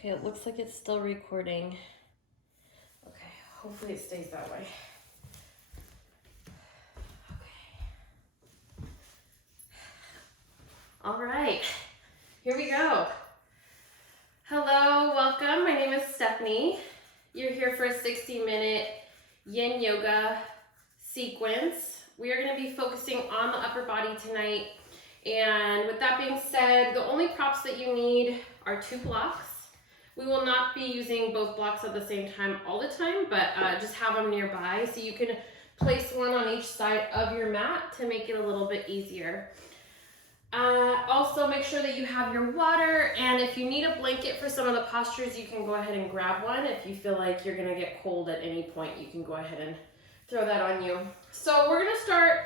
Okay, it looks like it's still recording. Okay, hopefully it stays that way. Okay. All right, here we go. Hello, welcome. My name is Stephanie. You're here for a 60-minute yin yoga sequence. We are going to be focusing on the upper body tonight. And with that being said, the only props that you need are 2 blocks. We will not be using both blocks at the same time all the time, but just have them nearby so you can place one on each side of your mat to make it a little bit easier. Also make sure that you have your water, and if you need a blanket for some of the postures, you can go ahead and grab one. If you feel like you're gonna get cold at any point, you can go ahead and throw that on you. So we're gonna start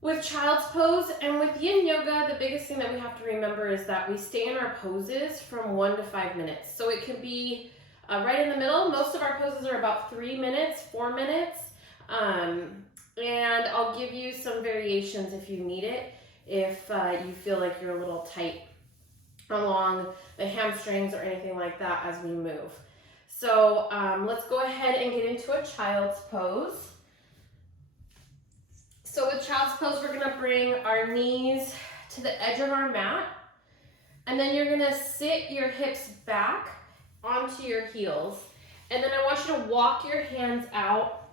with child's pose, and with yin yoga, the biggest thing that we have to remember is that we stay in our poses from 1 to 5 minutes. So it can be right in the middle. Most of our poses are about 3 minutes, 4 minutes, and I'll give you some variations if you need it, if you feel like you're a little tight along the hamstrings or anything like that as we move. So let's go ahead and get into a child's pose. So with child's pose, we're gonna bring our knees to the edge of our mat, and then you're gonna sit your hips back onto your heels. And then I want you to walk your hands out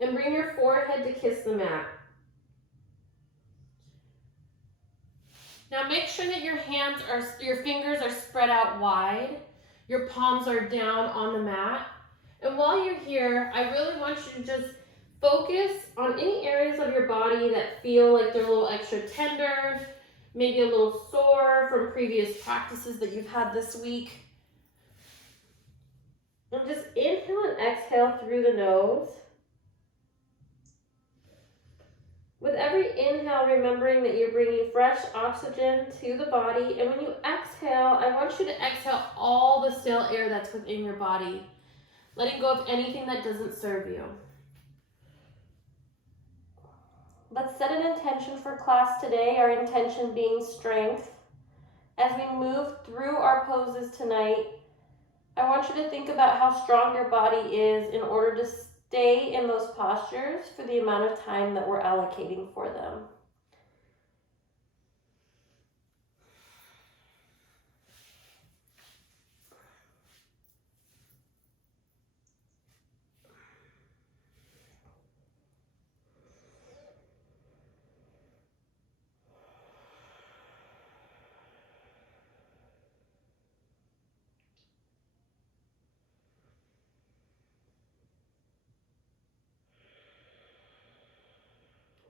and bring your forehead to kiss the mat. Now make sure that your fingers are spread out wide. Your palms are down on the mat. And while you're here, I really want you to just focus on any areas of your body that feel like they're a little extra tender, maybe a little sore from previous practices that you've had this week. And just inhale and exhale through the nose. With every inhale, remembering that you're bringing fresh oxygen to the body. And when you exhale, I want you to exhale all the stale air that's within your body, letting go of anything that doesn't serve you. Let's set an intention for class today, our intention being strength. As we move through our poses tonight, I want you to think about how strong your body is in order to stay in those postures for the amount of time that we're allocating for them.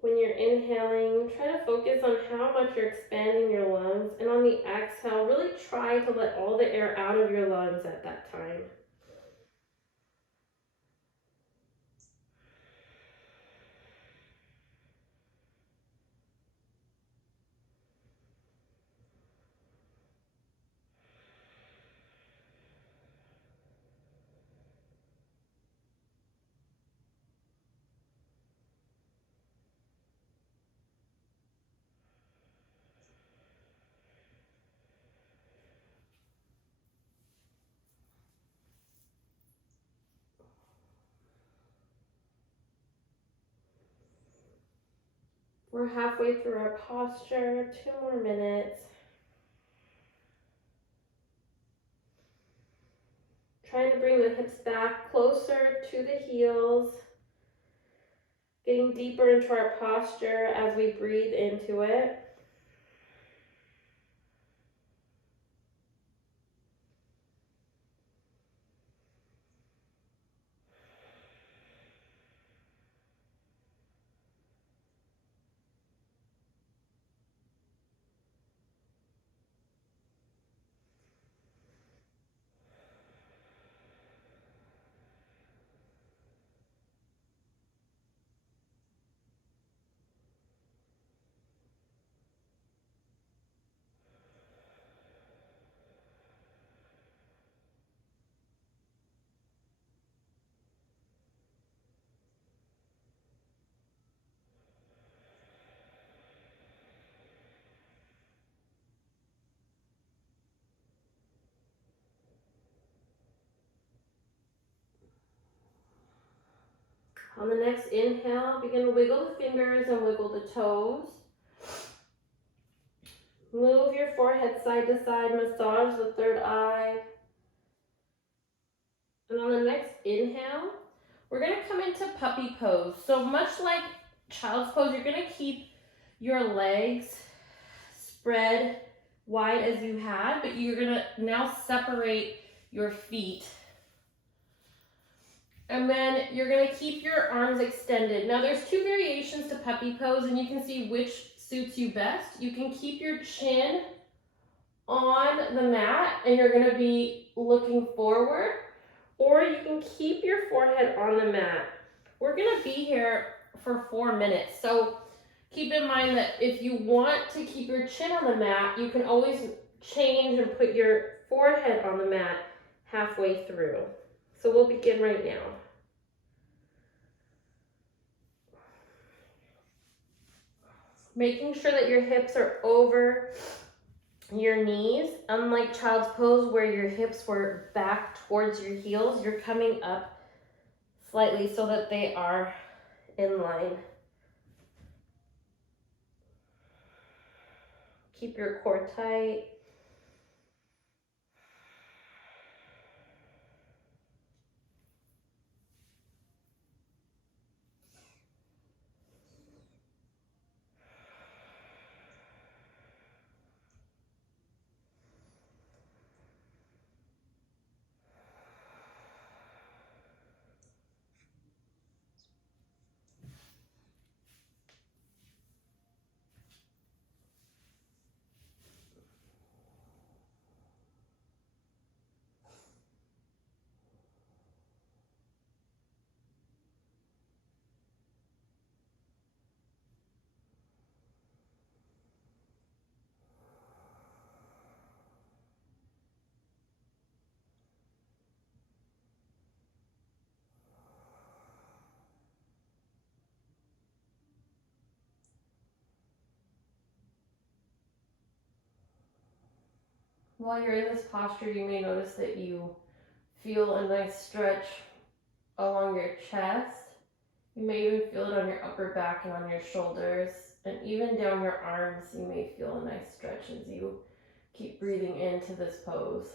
When you're inhaling, try to focus on how much you're expanding your lungs, and on the exhale, really try to let all the air out of your lungs at that time. We're halfway through our posture, 2 more minutes. Trying to bring the hips back closer to the heels. Getting deeper into our posture as we breathe into it. On the next inhale, begin to wiggle the fingers and wiggle the toes. Move your forehead side to side, massage the third eye. And on the next inhale, we're going to come into puppy pose. So much like child's pose, you're going to keep your legs spread wide as you had, but you're going to now separate your feet. And then you're going to keep your arms extended. Now there's two variations to puppy pose, and you can see which suits you best. You can keep your chin on the mat and you're going to be looking forward, or you can keep your forehead on the mat. We're going to be here for 4 minutes, so keep in mind that if you want to keep your chin on the mat, you can always change and put your forehead on the mat halfway through. So we'll begin right now. Making sure that your hips are over your knees. Unlike child's pose where your hips were back towards your heels, you're coming up slightly so that they are in line. Keep your core tight. While you're in this posture, you may notice that you feel a nice stretch along your chest. You may even feel it on your upper back and on your shoulders, and even down your arms. You may feel a nice stretch as you keep breathing into this pose.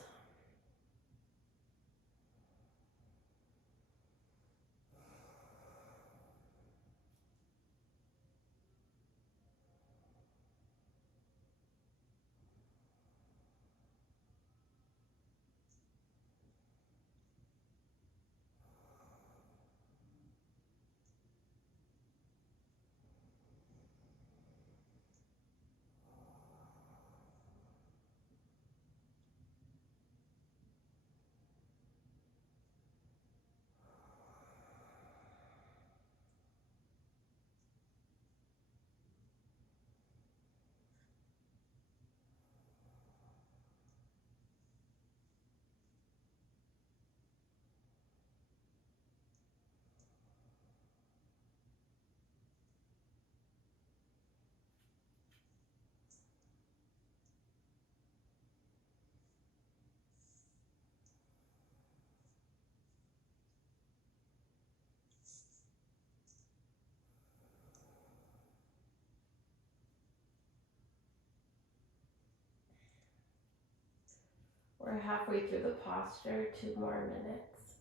We're halfway through the posture, 2 more minutes.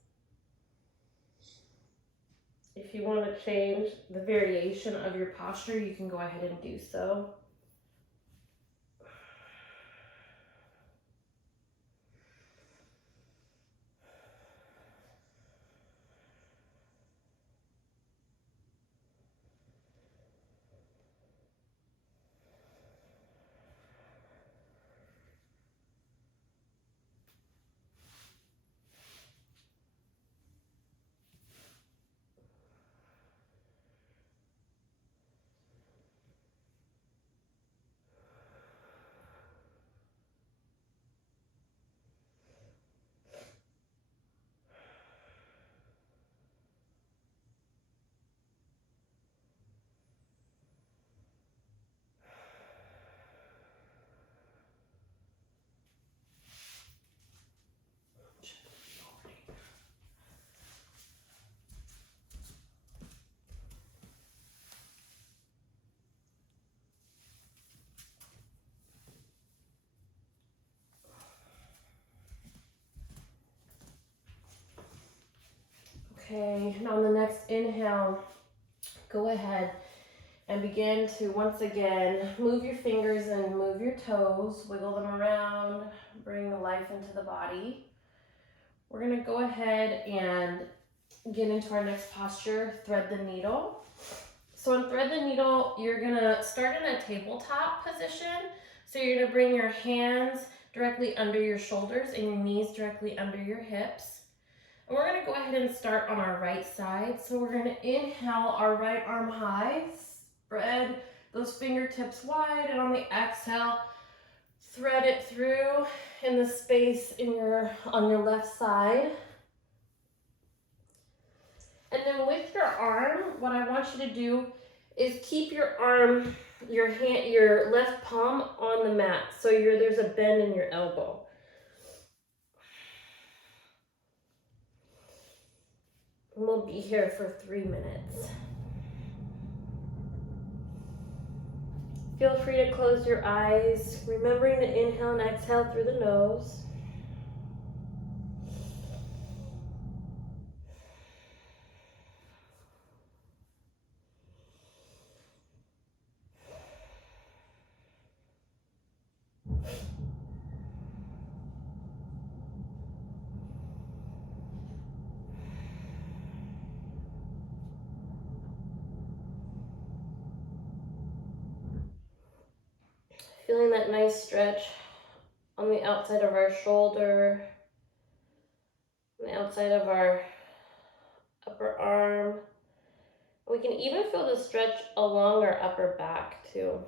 If you want to change the variation of your posture, you can go ahead and do so. Okay, and on the next inhale, go ahead and begin to once again move your fingers and move your toes, wiggle them around, bring the life into the body. We're gonna go ahead and get into our next posture, thread the needle. So on thread the needle, you're gonna start in a tabletop position. So you're gonna bring your hands directly under your shoulders and your knees directly under your hips. And we're gonna go ahead and start on our right side. So we're gonna inhale our right arm high, spread those fingertips wide, and on the exhale, thread it through in the space on your left side. And then with your arm, what I want you to do is keep your arm, your left palm on the mat. So there's a bend in your elbow. And we'll be here for 3 minutes. Feel free to close your eyes, remembering to inhale and exhale through the nose. Feeling that nice stretch on the outside of our shoulder, on the outside of our upper arm. We can even feel the stretch along our upper back too.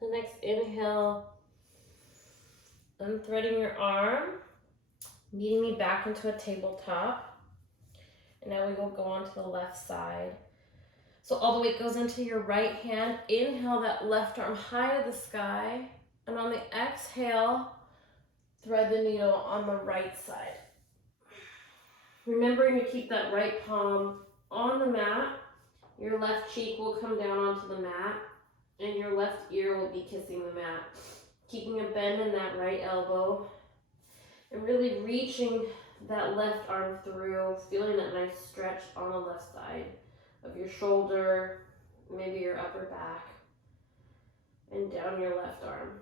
The next inhale, unthreading your arm, kneading me back into a tabletop. And now we will go on to the left side. So all the weight goes into your right hand. Inhale that left arm high to the sky. And on the exhale, thread the needle on the right side. Remembering to keep that right palm on the mat. Your left cheek will come down onto the mat. And your left ear will be kissing the mat. Keeping a bend in that right elbow. And really reaching that left arm through, feeling that nice stretch on the left side of your shoulder, maybe your upper back, and down your left arm.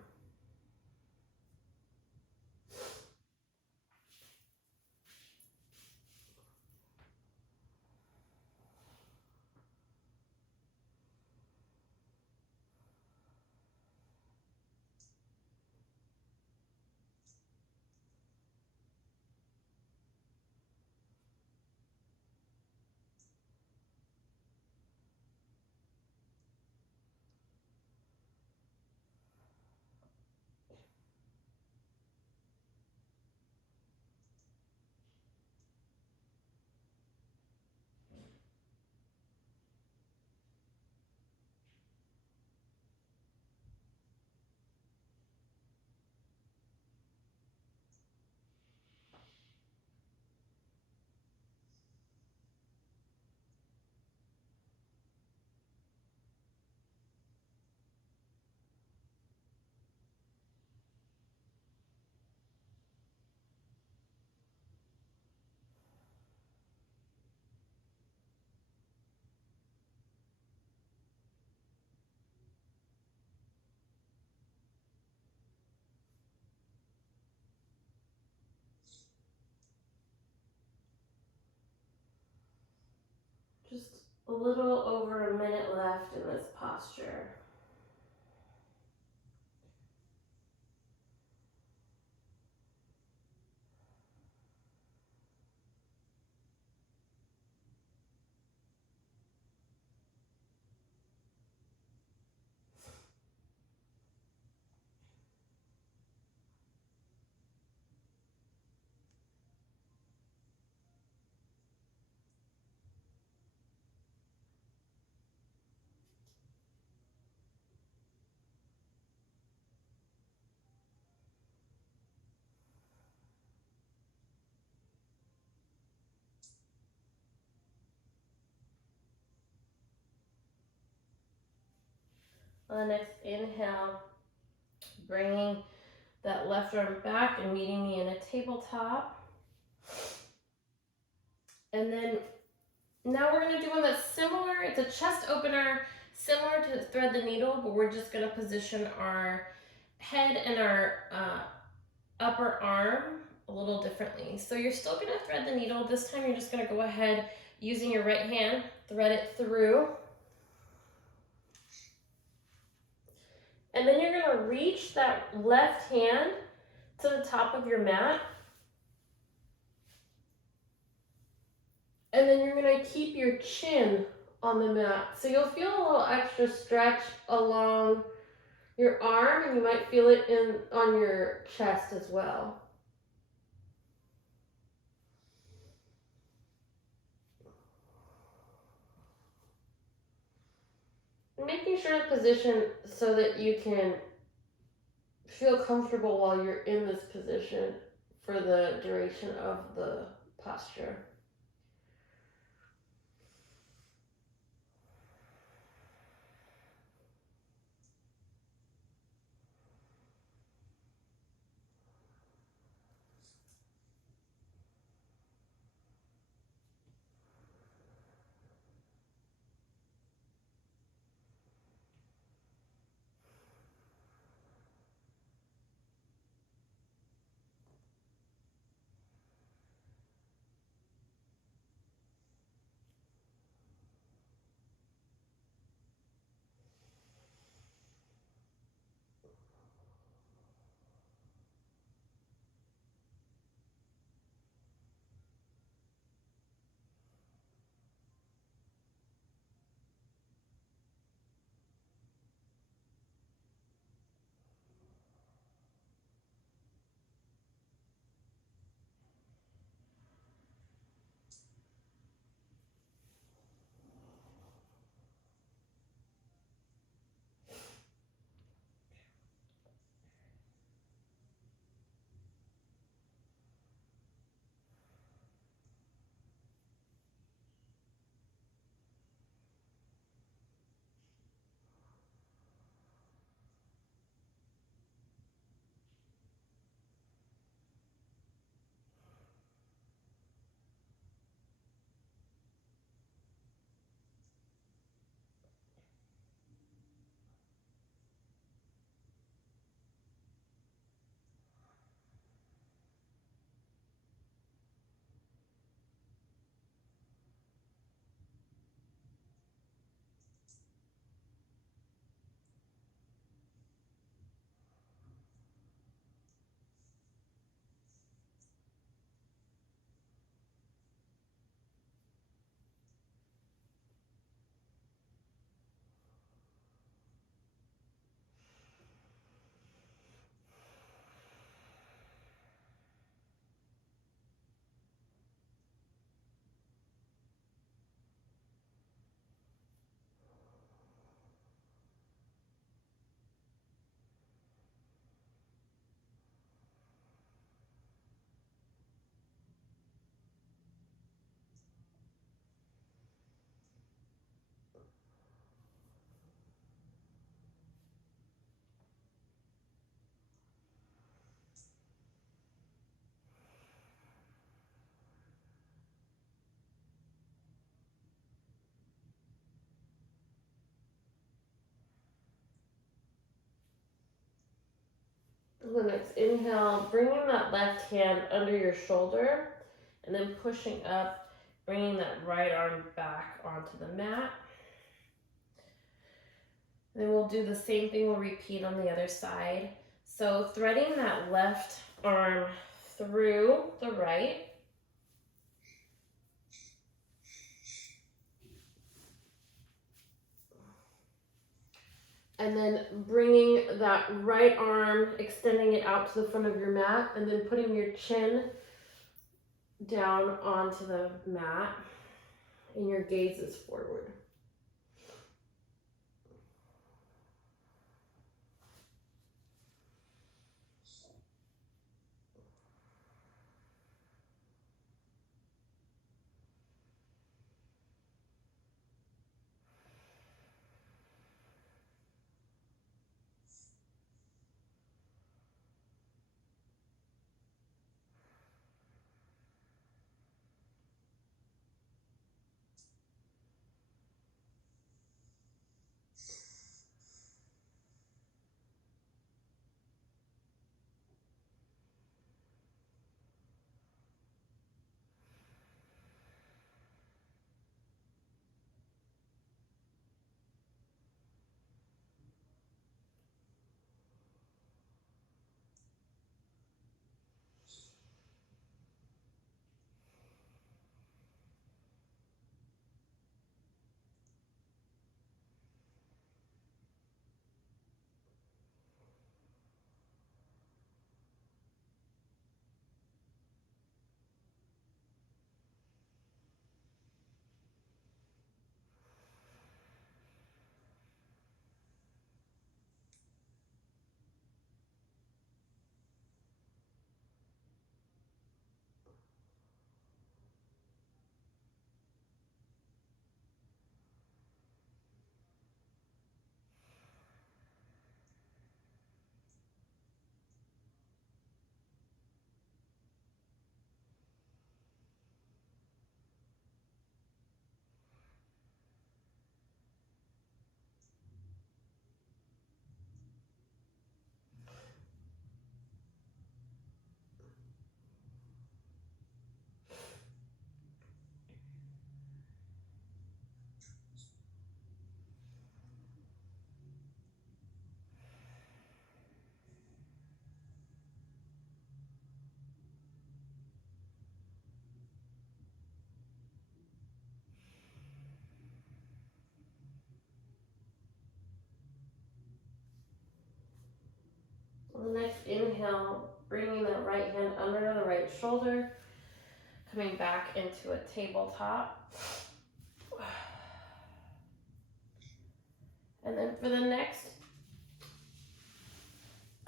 Just a little over a minute left in this posture. On the next inhale, bringing that left arm back and meeting me in a tabletop. And then now we're going to do one that's similar. It's a chest opener, similar to thread the needle, but we're just going to position our head and our upper arm a little differently. So you're still going to thread the needle. This time you're just going to go ahead using your right hand, thread it through. And then you're going to reach that left hand to the top of your mat. And then you're going to keep your chin on the mat. So you'll feel a little extra stretch along your arm, and you might feel it on your chest as well. Making sure to position so that you can feel comfortable while you're in this position for the duration of the posture. The next inhale, bringing that left hand under your shoulder and then pushing up Bringing that right arm back onto the mat. And then we'll do the same thing, we'll repeat on the other side. So threading that left arm through the right. And then bringing that right arm, extending it out to the front of your mat, and then putting your chin down onto the mat, and your gaze is forward. On the next inhale, bringing that right hand under the right shoulder, coming back into a tabletop. And then for the next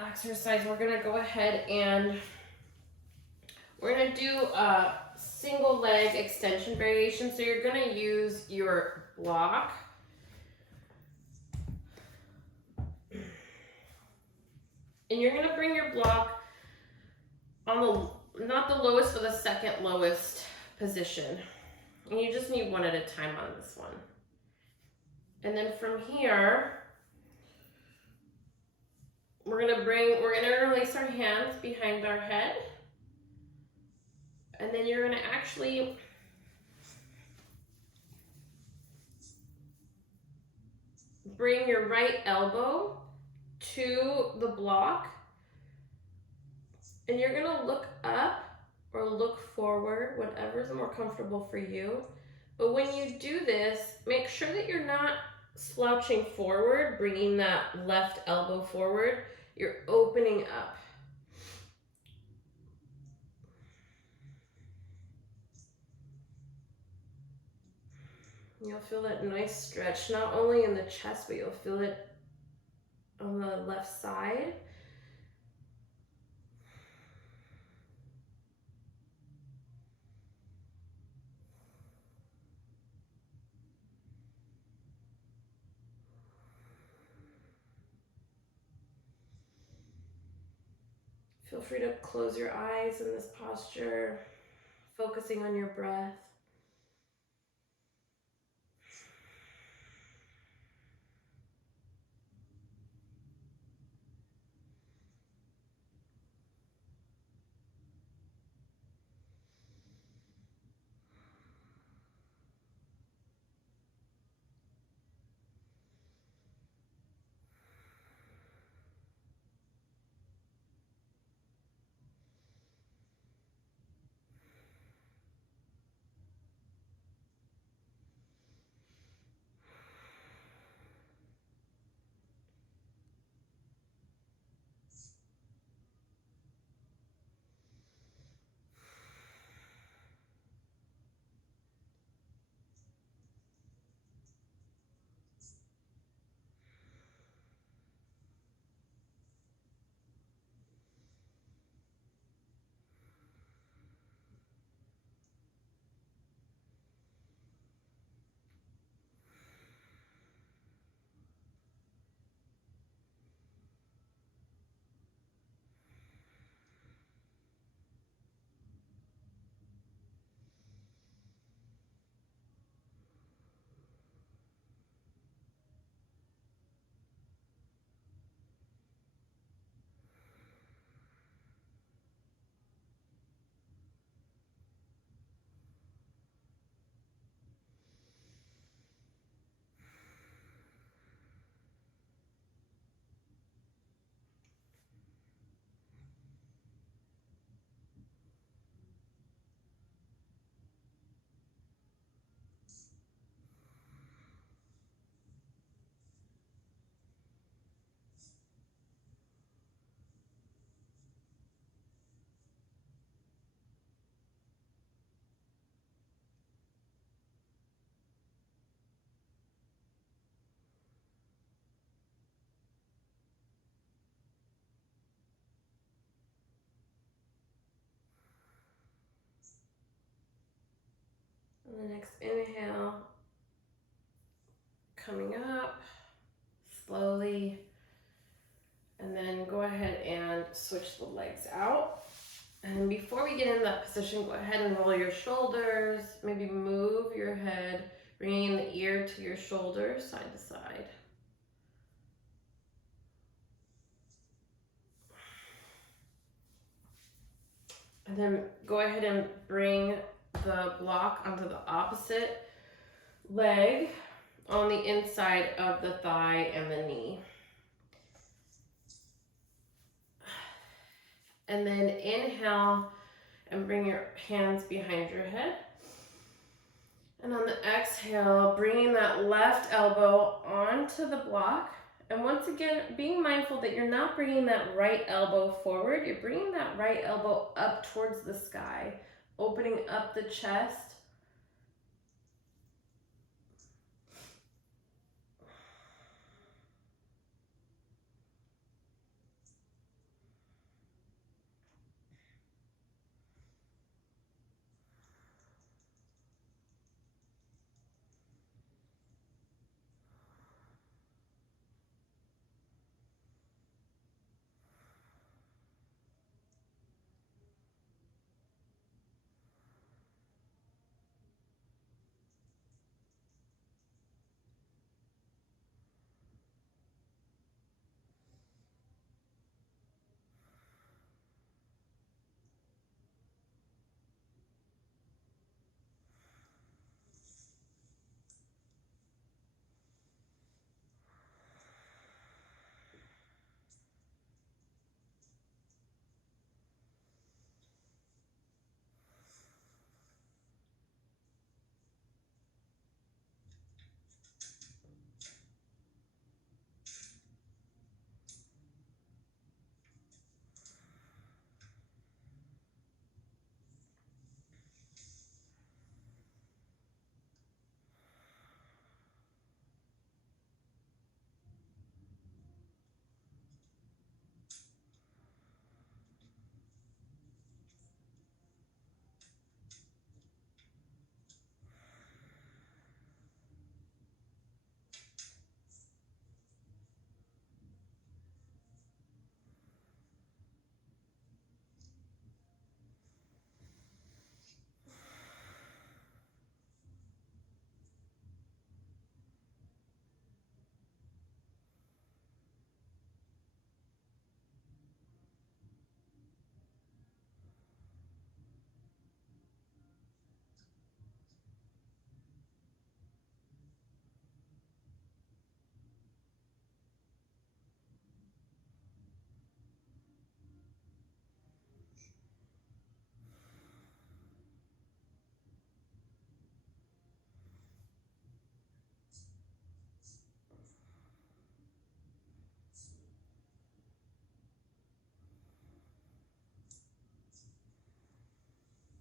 exercise, we're gonna go ahead and we're gonna do a single leg extension variation. So you're gonna use your block. And you're gonna bring your block on the, not the lowest, but the second lowest position. And you just need one at a time on this one. And then from here, we're gonna interlace our hands behind our head. And then you're gonna actually bring your right elbow to the block. And you're gonna look up or look forward, whatever's more comfortable for you. But when you do this, make sure that you're not slouching forward, bringing that left elbow forward. You're opening up. You'll feel that nice stretch, not only in the chest, but you'll feel it on the left side. Feel free to close your eyes in this posture, focusing on your breath. And the next inhale, coming up slowly. And then go ahead and switch the legs out. And before we get in that position, go ahead and roll your shoulders. Maybe move your head, bringing the ear to your shoulders, side to side. And then go ahead and bring the block onto the opposite leg on the inside of the thigh and the knee. And then inhale and bring your hands behind your head. And on the exhale, bringing that left elbow onto the block. And once again, being mindful that you're not bringing that right elbow forward. You're bringing that right elbow up towards the sky, opening up the chest.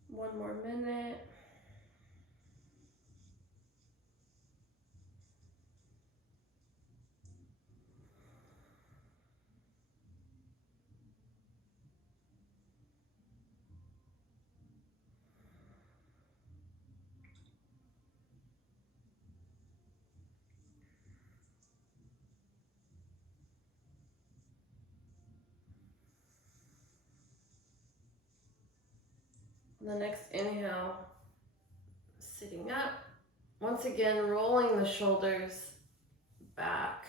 One more minute. The next inhale, sitting up. Once again, rolling the shoulders back.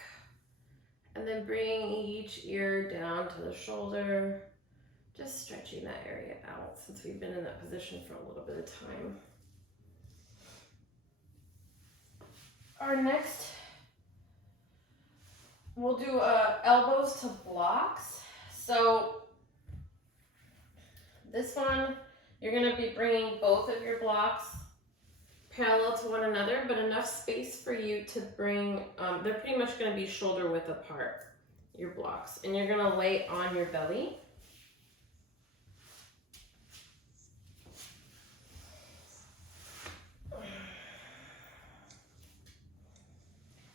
And then bringing each ear down to the shoulder. Just stretching that area out since we've been in that position for a little bit of time. Our next, we'll do elbows to blocks. So this one, you're going to be bringing both of your blocks parallel to one another, but enough space for you to bring, they're pretty much going to be shoulder width apart, your blocks. And you're going to lay on your belly.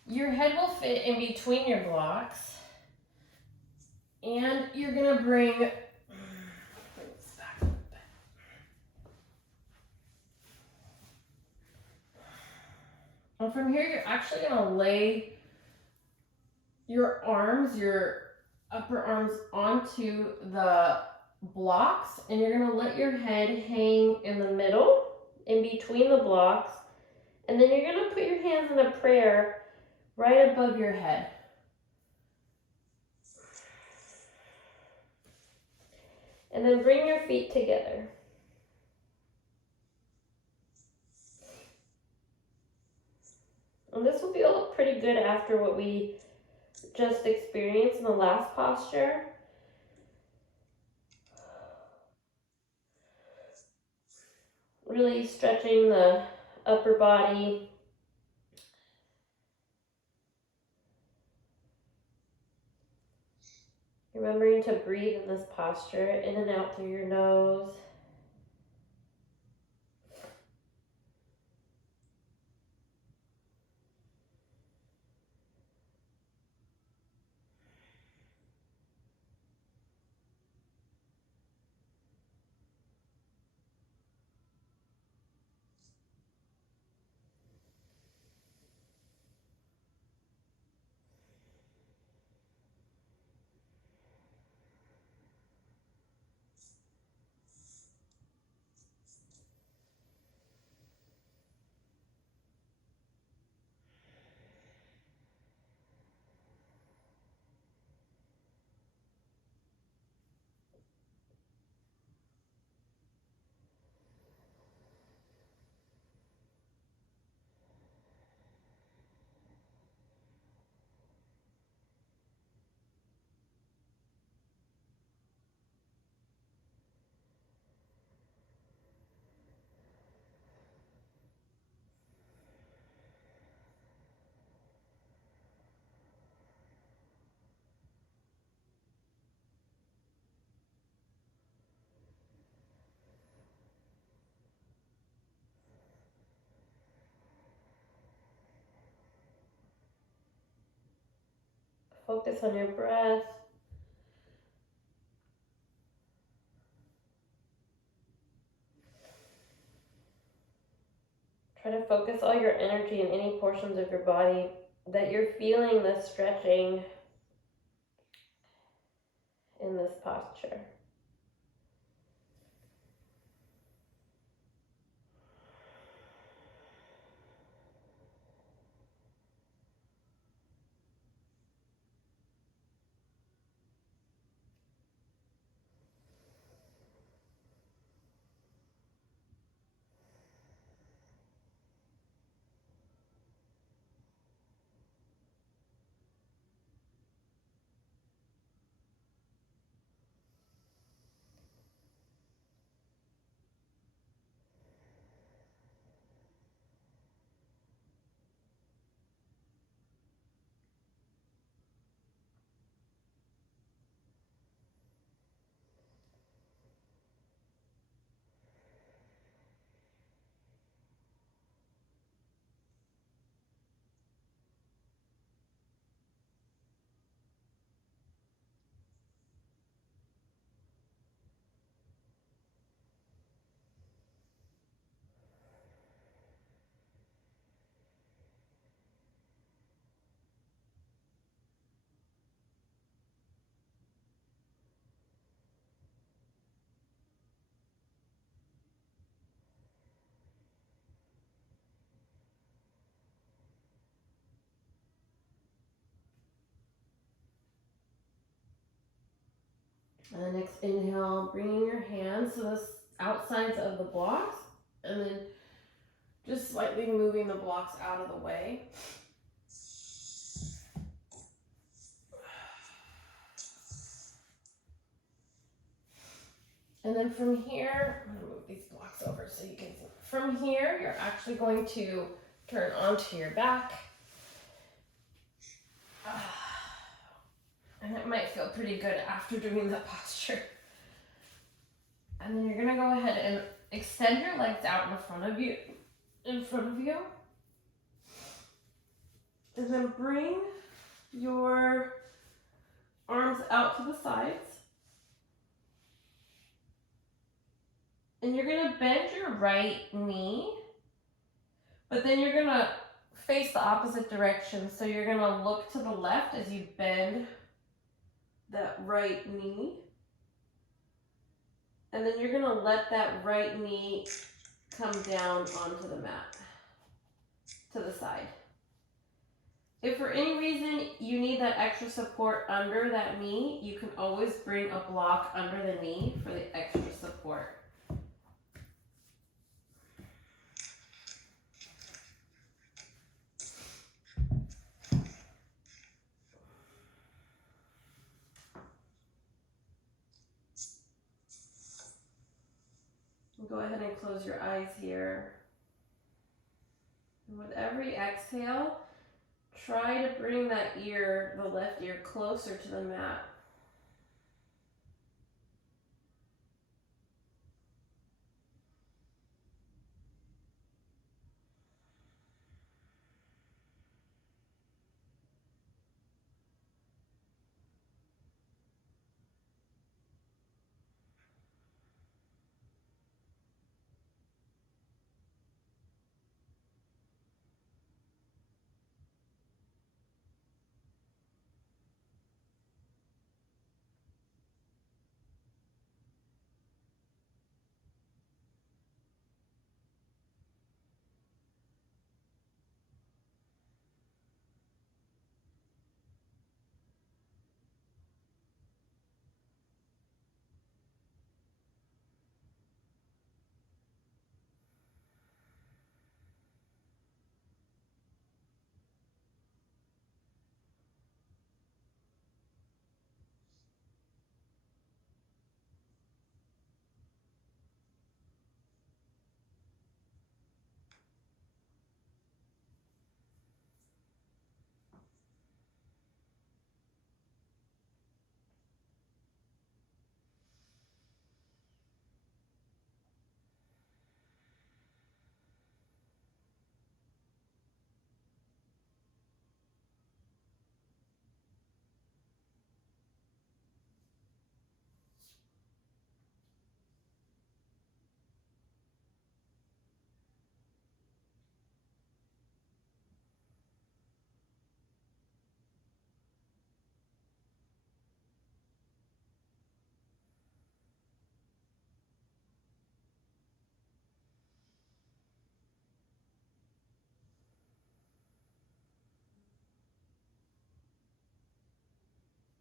Your head will fit in between your blocks. And you're going to bring this back a little bit. And from here, you're actually gonna lay your arms, your upper arms onto the blocks, and you're gonna let your head hang in the middle, in between the blocks, and then you're gonna put your hands in a prayer right above your head. And then bring your feet together. And this will feel pretty good after what we just experienced in the last posture. Really stretching the upper body. Remembering to breathe in this posture, in and out through your nose. Focus on your breath. Try to focus all your energy in any portions of your body that you're feeling the stretching in this posture. And then next inhale, bringing your hands to the outsides of the blocks, and then just slightly moving the blocks out of the way. And then from here, I'm gonna move these blocks over so you can see. From here, you're actually going to turn onto your back. And it might feel pretty good after doing that posture. And then you're gonna go ahead and extend your legs out in front of you. And then bring your arms out to the sides. And you're gonna bend your right knee, but then you're gonna face the opposite direction. So you're gonna look to the left as you bend that right knee. And then you're gonna let that right knee come down onto the mat, to the side. If for any reason you need that extra support under that knee, you can always bring a block under the knee for the extra support. Go ahead and close your eyes here. And with every exhale, try to bring that ear, the left ear, closer to the mat.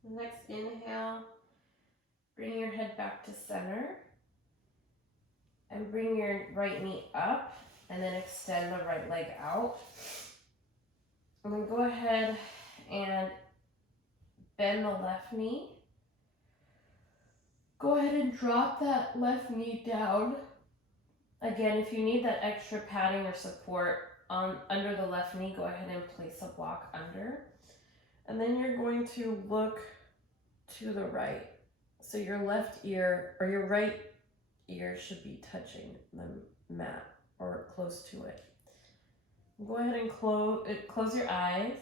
Next inhale, bring your head back to center and bring your right knee up and then extend the right leg out. And then go ahead and bend the left knee. Go ahead and drop that left knee down. Again, if you need that extra padding or support under the left knee, go ahead and place a block under. And then you're going to look to the right. So your left ear or your right ear should be touching the mat or close to it. Go ahead and close your eyes.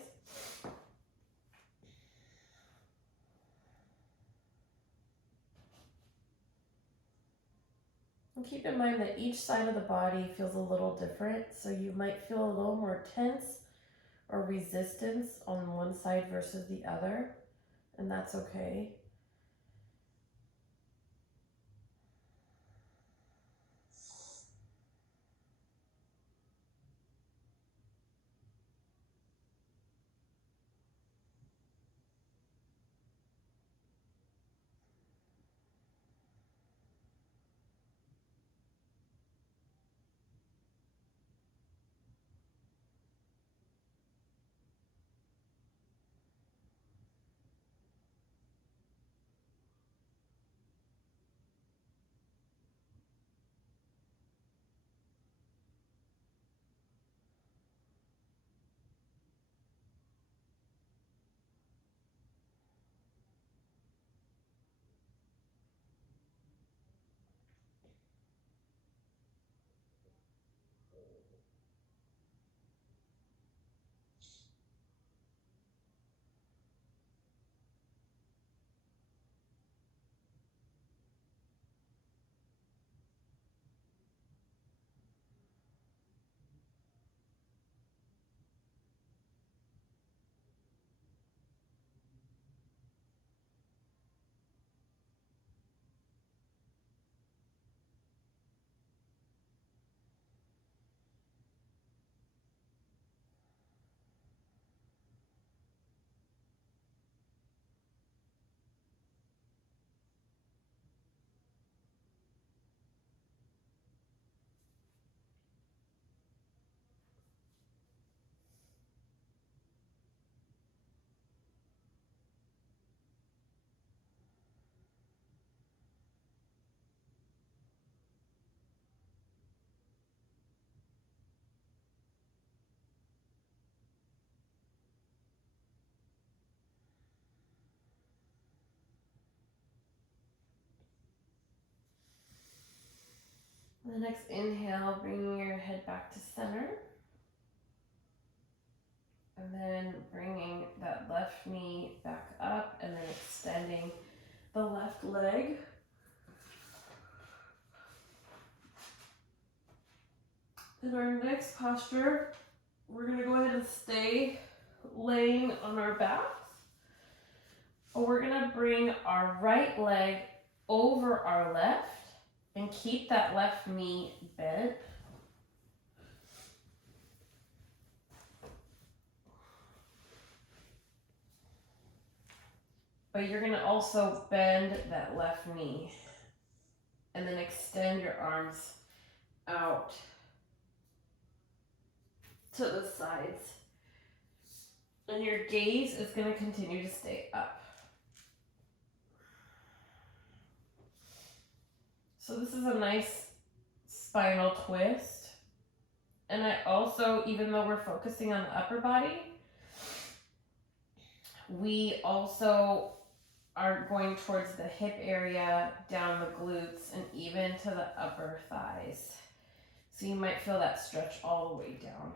And keep in mind that each side of the body feels a little different, so you might feel a little more tense or resistance on one side versus the other, and that's okay. The next inhale, bringing your head back to center. And then bringing that left knee back up and then extending the left leg. In our next posture, we're going to go ahead and stay laying on our backs. We're going to bring our right leg over our left and keep that left knee bent. But you're going to also bend that left knee and then extend your arms out to the sides. And your gaze is going to continue to stay up. So this is a nice spinal twist. And I also, even though we're focusing on the upper body, we also are going towards the hip area, down the glutes, and even to the upper thighs. So you might feel that stretch all the way down.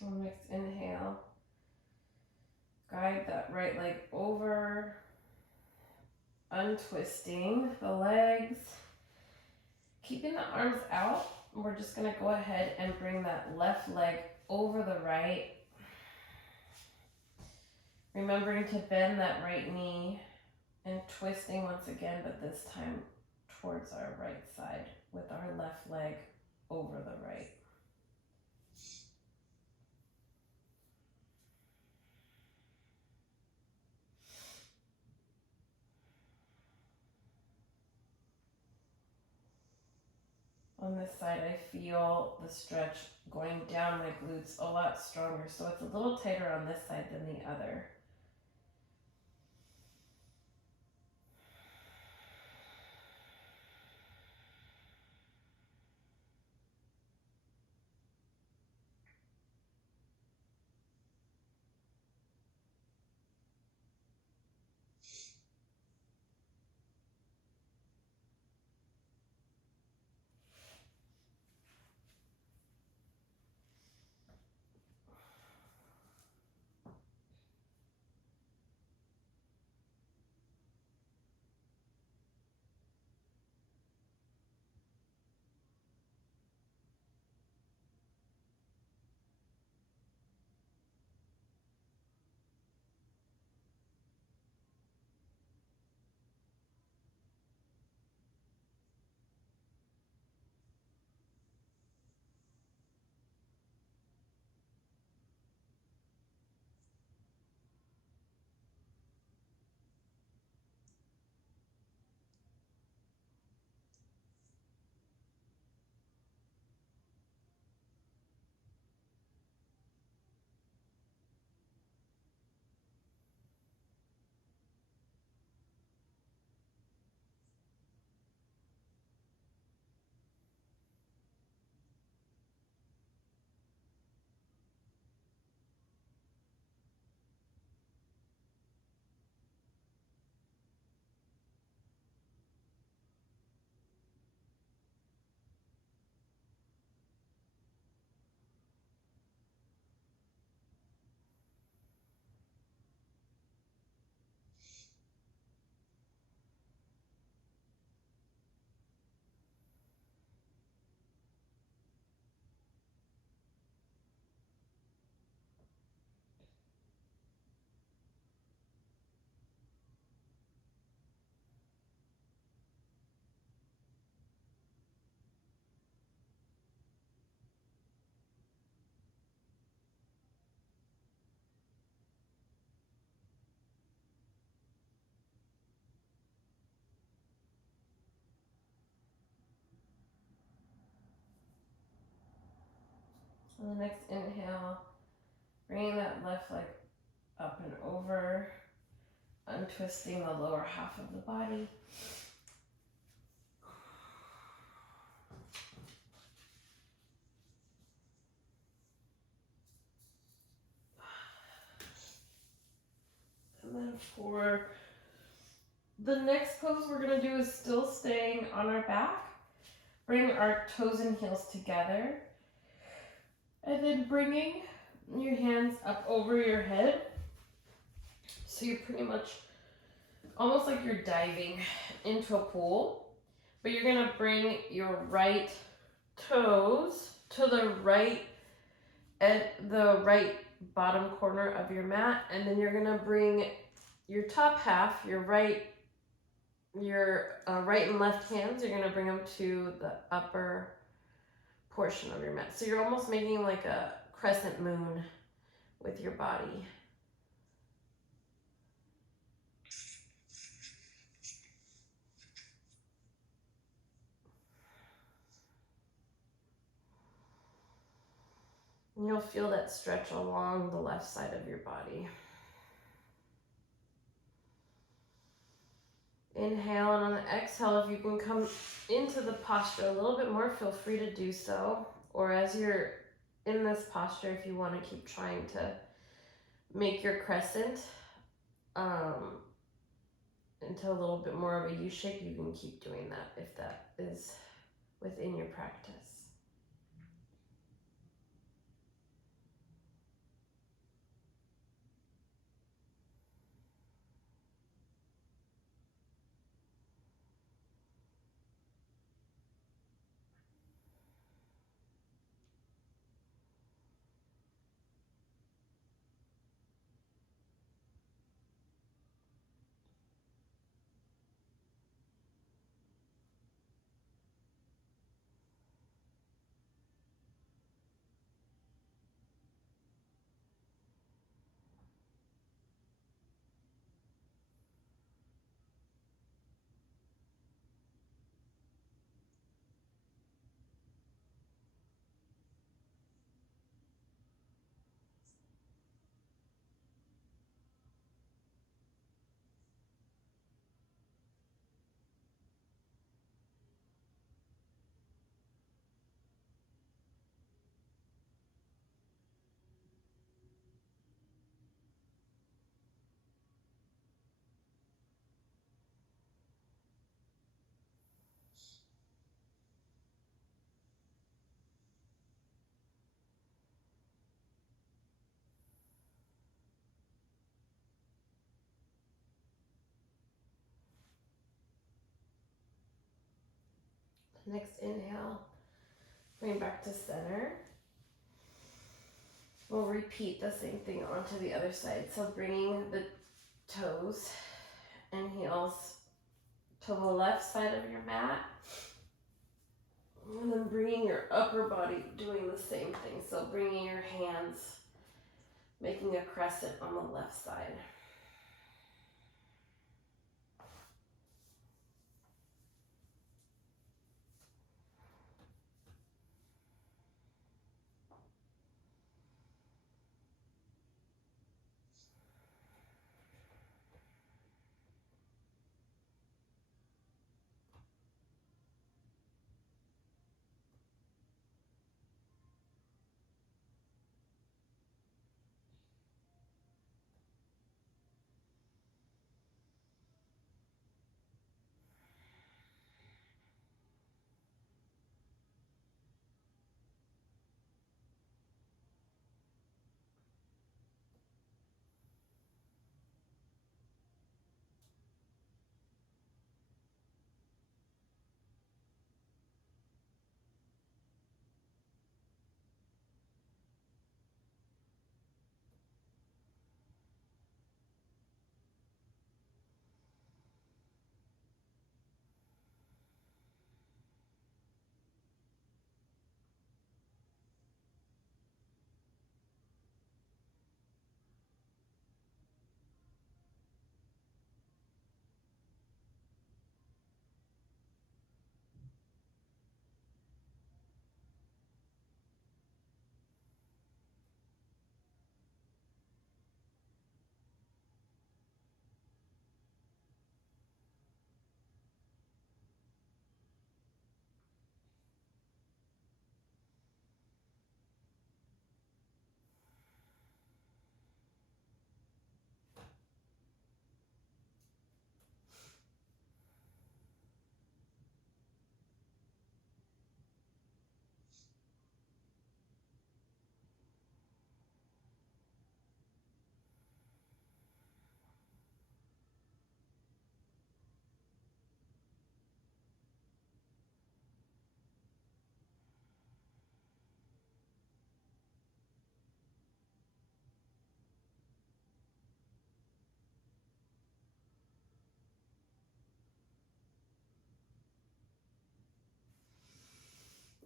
On next inhale, guide that right leg over, untwisting the legs, keeping the arms out. We're just going to go ahead and bring that left leg over the right, remembering to bend that right knee and twisting once again, but this time towards our right side with our left leg over the right. On this side, I feel the stretch going down my glutes a lot stronger, so it's a little tighter on this side than the other. On the next inhale, bringing that left leg up and over, untwisting the lower half of the body. And then for the next pose we're going to do is still staying on our back. Bring our toes and heels together. And then bringing your hands up over your head. So you're pretty much almost like you're diving into a pool. But you're going to bring your right toes to the right bottom corner of your mat. And then you're going to bring your top half, your right and left hands, you're going to bring them to the upper portion of your mat. So you're almost making like a crescent moon with your body. And you'll feel that stretch along the left side of your body. Inhale, and on the exhale, if you can come into the posture a little bit more, feel free to do so. Or as you're in this posture, if you want to keep trying to make your crescent into a little bit more of a U shape, you can keep doing that if that is within your practice. Next inhale, bring back to center. We'll repeat the same thing onto the other side. So bringing the toes and heels to the left side of your mat. And then bringing your upper body, doing the same thing. So bringing your hands, making a crescent on the left side.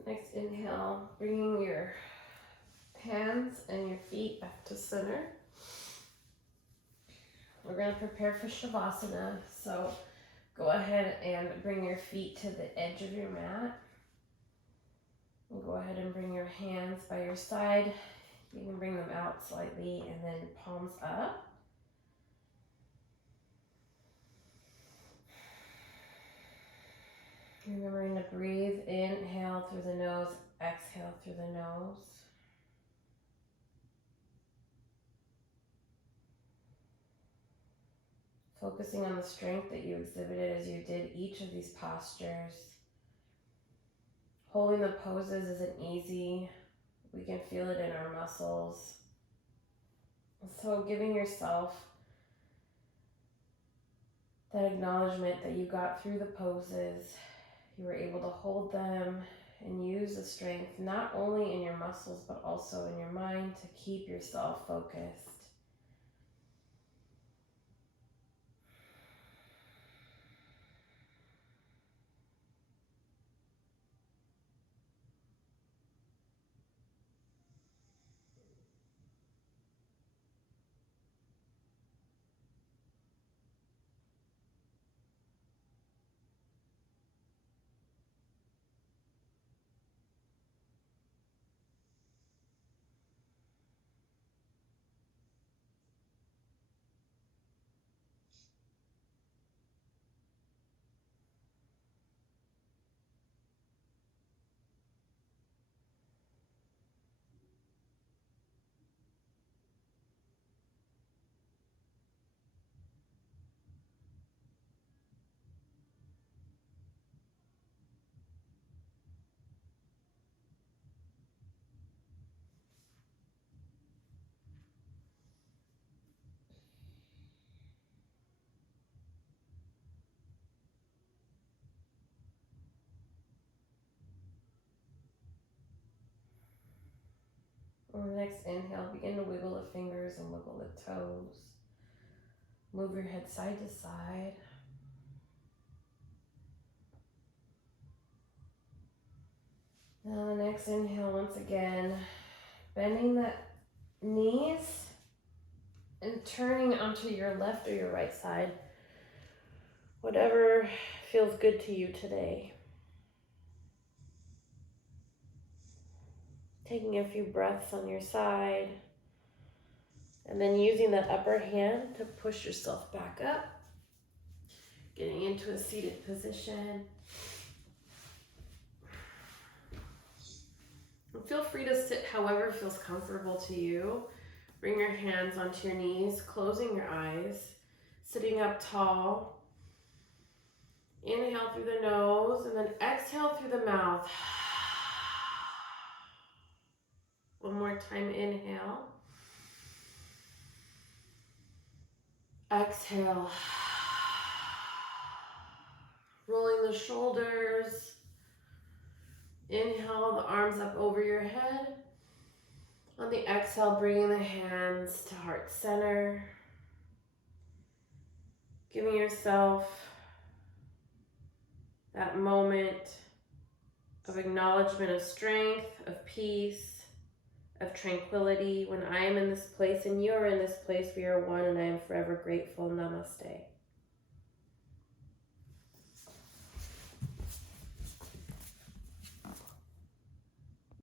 Next inhale, bringing your hands and your feet back to center. We're going to prepare for Shavasana, so go ahead and bring your feet to the edge of your mat. And go ahead and bring your hands by your side. You can bring them out slightly and then palms up. Remembering to breathe, inhale through the nose, exhale through the nose. Focusing on the strength that you exhibited as you did each of these postures. Holding the poses isn't easy. We can feel it in our muscles. So giving yourself that acknowledgement that you got through the poses, you were able to hold them and use the strength not only in your muscles but also in your mind to keep yourself focused. On the next inhale, begin to wiggle the fingers and wiggle the toes. Move your head side to side. Now the next inhale, once again, bending the knees and turning onto your left or your right side. Whatever feels good to you today. Taking a few breaths on your side. And then using that upper hand to push yourself back up. Getting into a seated position. And feel free to sit however feels comfortable to you. Bring your hands onto your knees, closing your eyes, sitting up tall. Inhale through the nose and then exhale through the mouth. One more time, inhale. Exhale. Rolling the shoulders. Inhale, the arms up over your head. On the exhale, bringing the hands to heart center. Giving yourself that moment of acknowledgement of strength, of peace, of tranquility. When I am in this place and you are in this place, we are one, and I am forever grateful. Namaste.